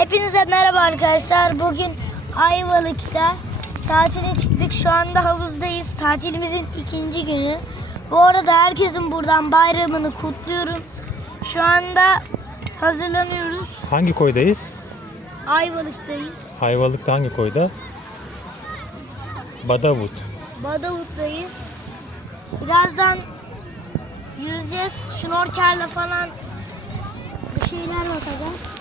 Hepinize merhaba arkadaşlar. Bugün Ayvalık'ta tatile çıktık. Şu anda havuzdayız. Tatilimizin ikinci günü. Bu arada herkesin buradan bayramını kutluyorum. Şu anda hazırlanıyoruz. Hangi koydayız? Ayvalık'tayız. Hayvalık'ta hangi koyda? Badavut. Badavut'tayız. Birazdan yüzeceğiz. Şnorkelle falan bir şeyler bakacağız.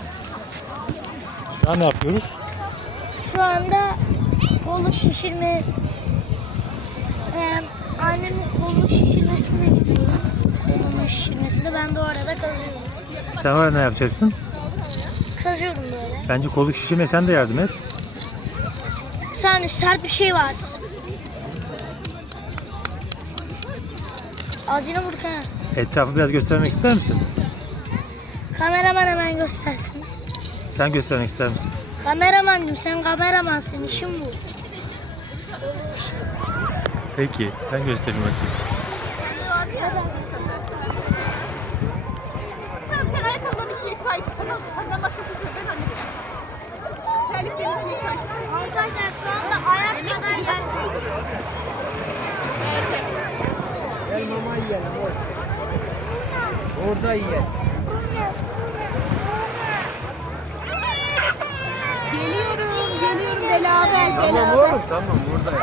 An ne yapıyoruz? Şu anda kolluk şişirme Ee, annemin kolluk şişirmesine gidiyorum. Kolumun şişirmesini ben de o arada kazıyorum. Sen orada ne yapacaksın? Kazıyorum böyle. Bence koluk şişirmeye sen de yardım et. Saniye sert bir şey var. Ağzına vurduk ha. Etrafı biraz göstermek ister misin? Kameraman hemen göstersin. Sen göstermek ister misin? Kameramancım sen kameramansın işin bu. Peki, ben göstereyim bakayım. Şey. Arkadaşlar şu anda ayak kadar yer Orada yiyelim. Beraber Tamam oğlum tamam burada.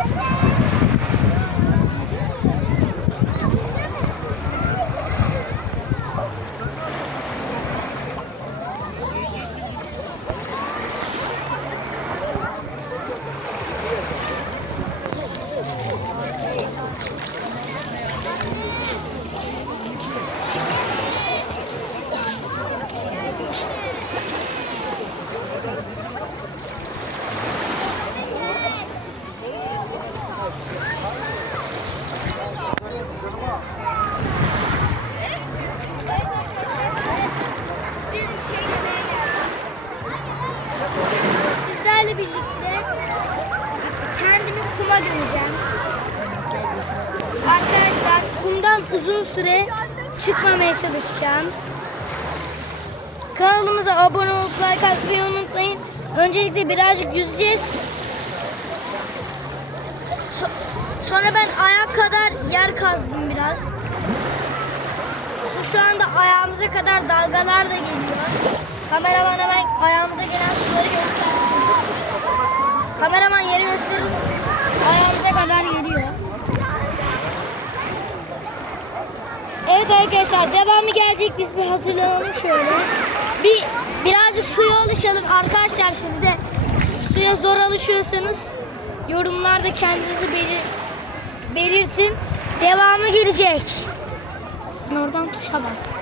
Sizlerle birlikte kendimi kuma gömeceğim. Arkadaşlar kumdan uzun süre çıkmamaya çalışacağım. Kanalımıza abone olup like atmayı unutmayın. Öncelikle birazcık yüzeceğiz. So- sonra ben ayak kadar yer kazdım biraz. Su şu anda ayağımıza kadar dalgalar da geliyor. Kameraman hemen ayağımıza gelen suları göstersin. Kameraman yeri gösterir misin? Ayağımıza kadar geliyor. Evet arkadaşlar devamı gelecek. Biz bir hazırlanalım şöyle. Bir birazcık suya alışalım. Arkadaşlar siz de suya zor alışıyorsanız yorumlarda kendinizi belir belirtin. Devamı gelecek. Sen oradan tuşa bas.